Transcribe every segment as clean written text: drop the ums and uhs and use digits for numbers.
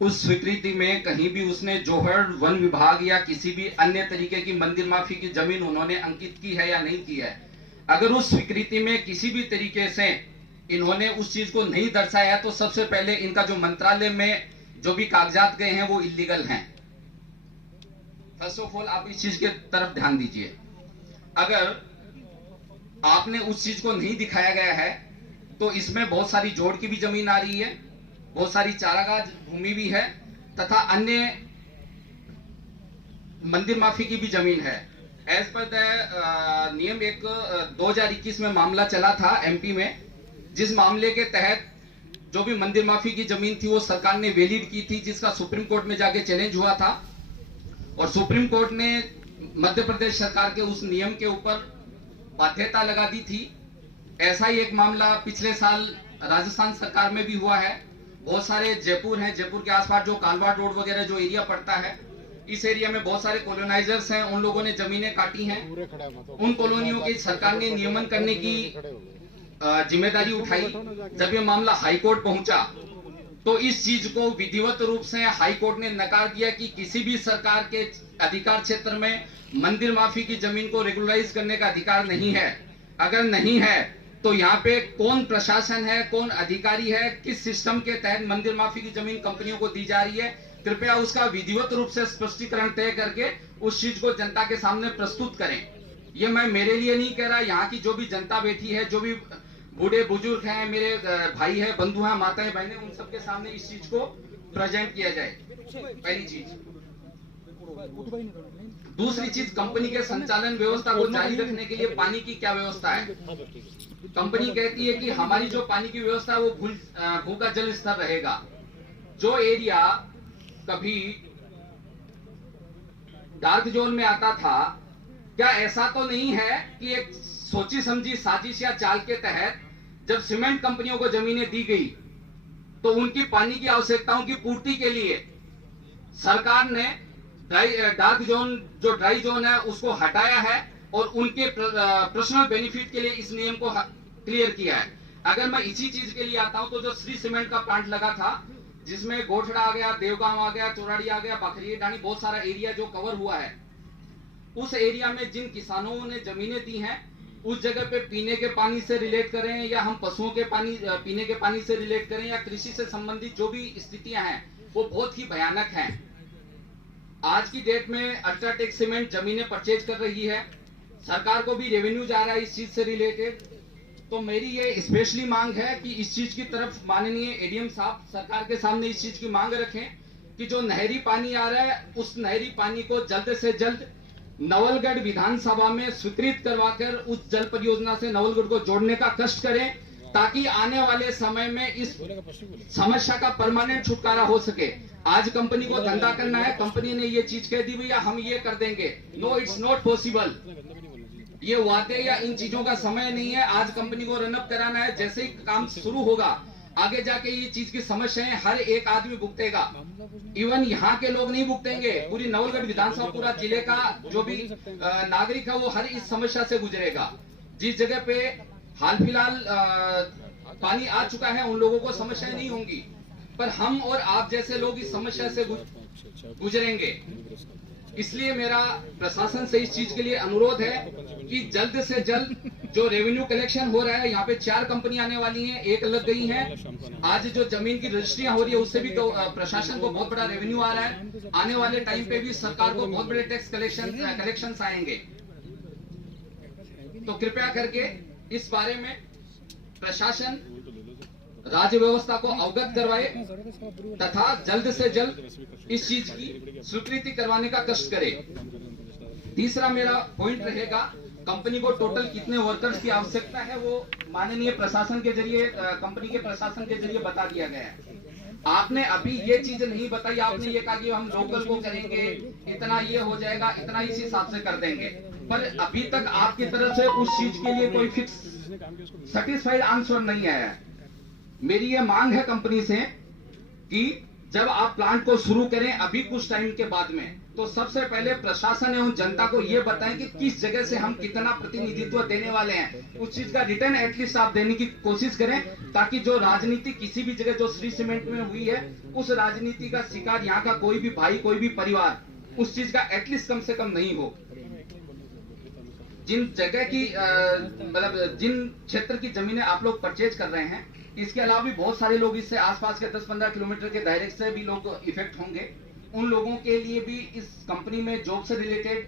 उस स्वीकृति में कहीं भी उसने जोहर वन विभाग या किसी भी अन्य तरीके की मंदिर माफी की जमीन उन्होंने अंकित की है या नहीं की है। अगर उस स्वीकृति में किसी भी तरीके से इन्होंने उस चीज को नहीं दर्शाया है तो सबसे पहले इनका जो मंत्रालय में जो भी कागजात गए हैं वो इलीगल हैं। फर्स्ट ऑफ ऑल आप इस चीज के तरफ ध्यान दीजिए। अगर आपने उस चीज को नहीं दिखाया गया है तो इसमें बहुत सारी जोड़ की भी जमीन आ रही है, बहुत सारी चारागाह भूमि भी है तथा अन्य मंदिर माफी की भी जमीन है। एज पर द नियम एक 2021 में मामला चला था एमपी में, जिस मामले के तहत जो भी मंदिर माफी की जमीन थी वो सरकार ने वैलिड की थी, जिसका सुप्रीम कोर्ट में जाके चैलेंज हुआ था और सुप्रीम कोर्ट ने मध्य प्रदेश सरकार के उस नियम के ऊपर बाध्यता लगा दी थी। ऐसा ही एक मामला पिछले साल राजस्थान सरकार में भी हुआ है। बहुत सारे जयपुर हैं, जयपुर के आसपास जो कालवाड़ रोड वगैरह जो एरिया पड़ता है, इस एरिया में बहुत सारे कॉलोनाइजर्स हैं, उन लोगों ने जमीनें काटी हैं। उन कॉलोनियों की सरकार ने नियमन करने की जिम्मेदारी उठाई। जब ये मामला हाई कोर्ट पहुंचा तो इस चीज को विधिवत रूप से हाई कोर्ट ने नकार दिया कि किसी भी सरकार के अधिकार क्षेत्र में मंदिर माफी की जमीन को रेगुलराइज करने का अधिकार नहीं है। अगर नहीं है तो यहाँ पे कौन प्रशासन है, कौन अधिकारी है, किस सिस्टम के तहत मंदिर माफी की जमीन कंपनियों को दी जा रही है, कृपया उसका विधिवत रूप से स्पष्टीकरण तय करके उस चीज को जनता के सामने प्रस्तुत करें। ये मैं मेरे लिए नहीं कह रहा, यहाँ की जो भी जनता बैठी है, जो भी बूढ़े बुजुर्ग हैं, मेरे भाई है, बंधु हैं, माताएं बहनें, उन सबके सामने इस चीज को प्रेजेंट किया जाए। पहली चीज। दूसरी चीज, कंपनी के संचालन व्यवस्था को जारी रखने के लिए पानी की क्या व्यवस्था है। कंपनी कहती है कि हमारी जो पानी की व्यवस्था है वो भू का जल स्तर रहेगा। जो एरिया कभी डार्क जोन में आता था, क्या ऐसा तो नहीं है कि एक सोची समझी साजिश या चाल के तहत जब सीमेंट कंपनियों को जमीनें दी गई तो उनकी पानी की आवश्यकताओं की पूर्ति के लिए सरकार ने डार्क जोन, जो ड्राई जोन है, उसको हटाया है और उनके पर्सनल बेनिफिट के लिए इस नियम को क्लियर किया है। अगर मैं इसी चीज के लिए आता हूं तो जो श्री सीमेंट का प्लांट लगा था, जिसमें गोठड़ा आ गया, देवगांव आ गया, चौराड़ी आ गया, बाखरी डाणी, बहुत सारा एरिया जो कवर हुआ है, उस एरिया में जिन किसानों ने जमीनें दी हैं उस जगह पे पीने के पानी से रिलेट करें या हम पशुओं के पानी पीने के पानी से रिलेट करें या कृषि से संबंधित जो भी स्थितियां हैं वो बहुत ही भयानक हैं। आज की डेट में अल्ट्राटेक सीमेंट जमीनें परचेज कर रही है, सरकार को भी रेवेन्यू जा रहा है इस चीज से रिलेटेड। तो मेरी ये स्पेशली मांग है कि इस चीज की तरफ माननीय एडीएम साहब सरकार के सामने इस चीज की मांग रखें कि जो नहरी पानी आ रहा है उस नहरी पानी को जल्द से जल्द नवलगढ़ विधानसभा में स्वीकृत करवाकर उस जल परियोजना से नवलगढ़ को जोड़ने का कष्ट करें, ताकि आने वाले समय में इस समस्या का परमानेंट छुटकारा हो सके। आज कंपनी को धंधा करना है, कंपनी ने ये चीज कह दी भैया हम ये कर देंगे, नो इट्स नॉट पॉसिबल। ये वादे या इन चीजों का समय नहीं है। आज कंपनी को रनअप कराना है, जैसे ही काम शुरू होगा आगे जाके ये चीज की समस्याएं हर एक आदमी भुगतेगा। इवन यहाँ के लोग नहीं भुगतेंगे, पूरी नवलगढ़ विधानसभा, पूरा जिले का जो भी नागरिक है वो हर इस समस्या से गुजरेगा। जिस जगह पे हाल फिलहाल पानी आ चुका है उन लोगों को समस्याएं नहीं होंगी, पर हम और आप जैसे लोग इस समस्या से गुजरेंगे। इसलिए मेरा प्रशासन से इस चीज के लिए अनुरोध है कि जल्द से जल्द जो रेवेन्यू कलेक्शन हो रहा है, यहाँ पे 4 कंपनी आने वाली हैं, 1 लग गई है। आज जो जमीन की रजिस्ट्रियां हो रही है उससे भी तो प्रशासन को बहुत बड़ा रेवेन्यू आ रहा है। आने वाले टाइम पे भी सरकार को बहुत बड़े टैक्स कलेक्शन आएंगे। तो कृपया करके इस बारे में प्रशासन राज्य व्यवस्था को अवगत करवाए तथा जल्द से जल्द इस चीज की स्वीकृति करवाने का कष्ट करे। तीसरा मेरा पॉइंट रहेगा, कंपनी को टोटल कितने वर्कर्स की आवश्यकता है वो माननीय प्रशासन के जरिए, कंपनी के प्रशासन के जरिए बता दिया गया है। आपने अभी ये चीज नहीं बताई, आपने ये कहा कि हम लोकल को करेंगे, इतना ये हो जाएगा, इतना इसी हिसाब से कर देंगे, पर अभी तक आपकी तरफ से उस चीज के लिए कोई फिक्स सेटिस्फाइड आंसर नहीं आया है। मेरी ये मांग है कंपनी से कि जब आप प्लांट को शुरू करें अभी कुछ टाइम के बाद में, तो सबसे पहले प्रशासन एवं जनता को यह बताएं कि किस जगह से हम कितना प्रतिनिधित्व देने वाले हैं। उस चीज का रिटर्न एटलीस्ट आप देने की कोशिश करें, ताकि जो राजनीति किसी भी जगह जो श्री सीमेंट में हुई है, उस राजनीति का शिकार यहाँ का कोई भी भाई, कोई भी परिवार उस चीज का एटलीस्ट कम से कम नहीं हो। जिन जगह की मतलब जिन क्षेत्र की जमीनें आप लोग परचेज कर रहे हैं, इसके अलावा भी बहुत सारे लोग इससे आसपास के 10-15 किलोमीटर के दायरे से भी लोग इफेक्ट होंगे। उन लोगों के लिए भी इस कंपनी में जॉब से रिलेटेड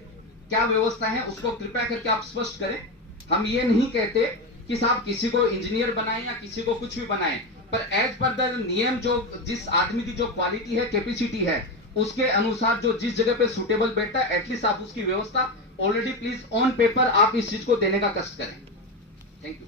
क्या व्यवस्था है उसको कृपया करके आप स्पष्ट करें। हम ये नहीं कहते कि साहब किसी को इंजीनियर बनाएं या किसी को कुछ भी बनाएं, पर एज पर द नियम जो जिस आदमी की जो क्वालिटी है, कैपेसिटी है, उसके अनुसार जो जिस जगह पे सुटेबल बैठता है, एटलीस्ट आप उसकी व्यवस्था ऑलरेडी प्लीज ऑन पेपर आप इस चीज को देने का कष्ट करें। Thank you.